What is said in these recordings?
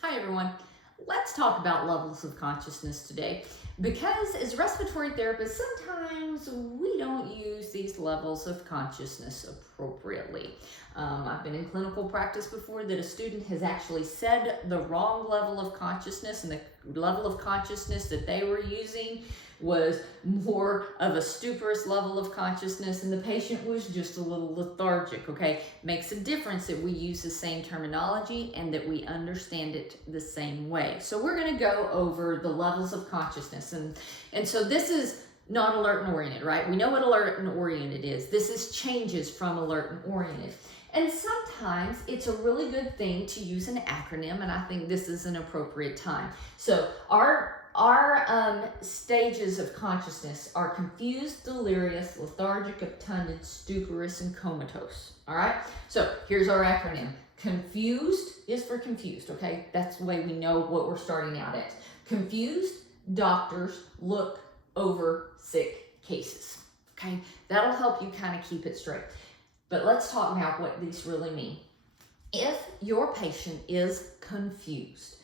Hi everyone. Let's talk about levels of consciousness today because as respiratory therapists, sometimes we don't use these levels of consciousness appropriately. I've been in clinical practice before that a student has actually said the wrong level of consciousness, and the level of consciousness that they were using was more of a stuporous level of consciousness, and the patient was just a little lethargic. Okay, makes a difference that we use the same terminology and that we understand it the same way. So we're going to go over the levels of consciousness, and so this is not alert and oriented, right? We know what alert and oriented is. This is changes from alert and oriented. And sometimes it's a really good thing to use an acronym, and I think this is an appropriate time. So our stages of consciousness are confused, delirious, lethargic, obtunded, stuporous, and comatose. All right? So here's our acronym. Confused is for confused, okay? That's the way we know what we're starting out at. Confused, doctors look over sick cases, okay? That'll help you kind of keep it straight. But let's talk about what these really mean. If your patient is confused,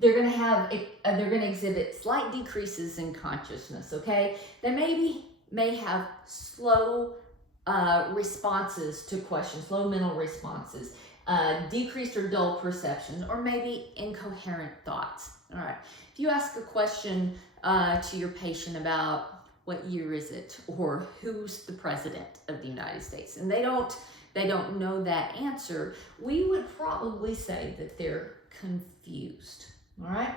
they're going to exhibit slight decreases in consciousness, okay? They may have slow responses to questions, slow mental responses, decreased or dull perceptions, or maybe incoherent thoughts. All right. If you ask a question to your patient about what year is it, or who's the president of the United States, and they don't know that answer, we would probably say that they're confused. All right.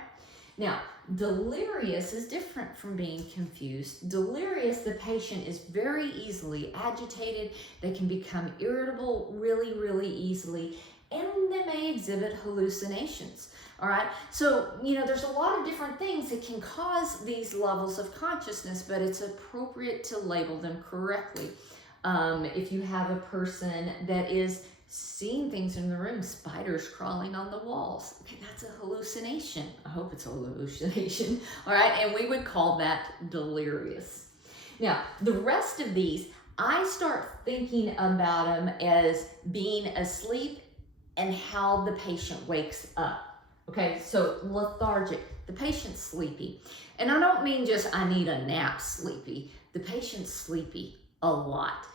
Now, delirious is different from being confused. Delirious, the patient is very easily agitated. They can become irritable really, really easily, and they may exhibit hallucinations. All right. So, there's a lot of different things that can cause these levels of consciousness, but it's appropriate to label them correctly. If you have a person that is seeing things in the room, spiders crawling on the walls, okay, that's a hallucination. I hope it's a hallucination. All right. And we would call that delirious. Now, the rest of these, I start thinking about them as being asleep and how the patient wakes up. Okay, so lethargic, the patient's sleepy. And I don't mean just I need a nap sleepy. The patient's sleepy a lot.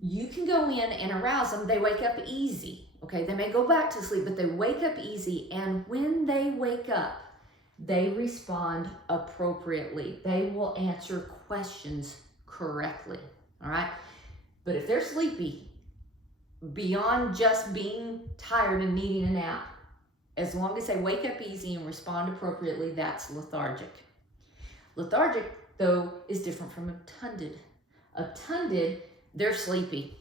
You can go in and arouse them. They wake up easy. Okay, they may go back to sleep, but they wake up easy. And when they wake up, they respond appropriately. They will answer questions correctly. All right, but if they're sleepy, beyond just being tired and needing a nap, as long as they wake up easy and respond appropriately, that's lethargic. Lethargic, though, is different from obtunded. Obtunded, they're sleepy,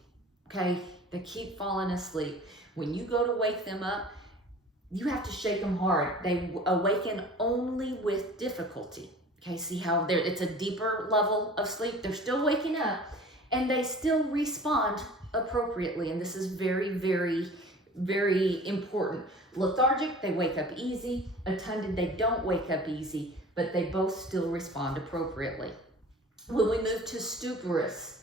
okay? They keep falling asleep. When you go to wake them up, you have to shake them hard. They awaken only with difficulty, okay? See how it's a deeper level of sleep? They're still waking up, and they still respond appropriately, and this is very, very, very important. Lethargic, they wake up easy. Obtunded, they don't wake up easy, but they both still respond appropriately. When we move to stuporous,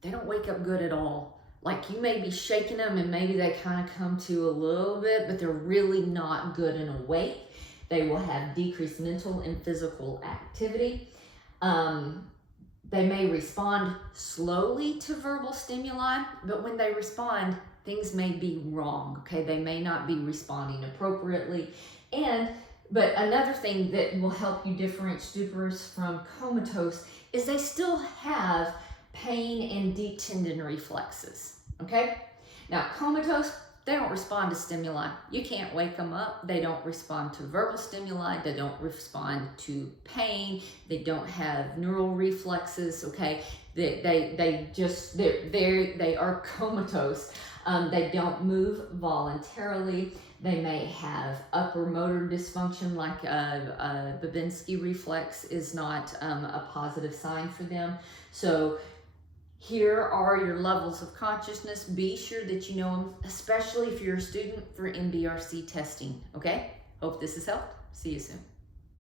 they don't wake up good at all. Like, you may be shaking them and maybe they kind of come to a little bit, but they're really not good and awake. They will have decreased mental and physical activity. They may respond slowly to verbal stimuli, but when they respond, things may be wrong, okay? They may not be responding appropriately. But another thing that will help you differentiate stuporous from comatose is they still have pain and deep tendon reflexes, okay? Now, comatose, they don't respond to stimuli. You can't wake them up. They don't respond to verbal stimuli. They don't respond to pain. They don't have neural reflexes, okay? They are comatose. They don't move voluntarily. They may have upper motor dysfunction, like Babinski reflex is not a positive sign for them. So here are your levels of consciousness. Be sure that you know them, especially if you're a student for MBRC testing, okay? Hope this has helped. See you soon.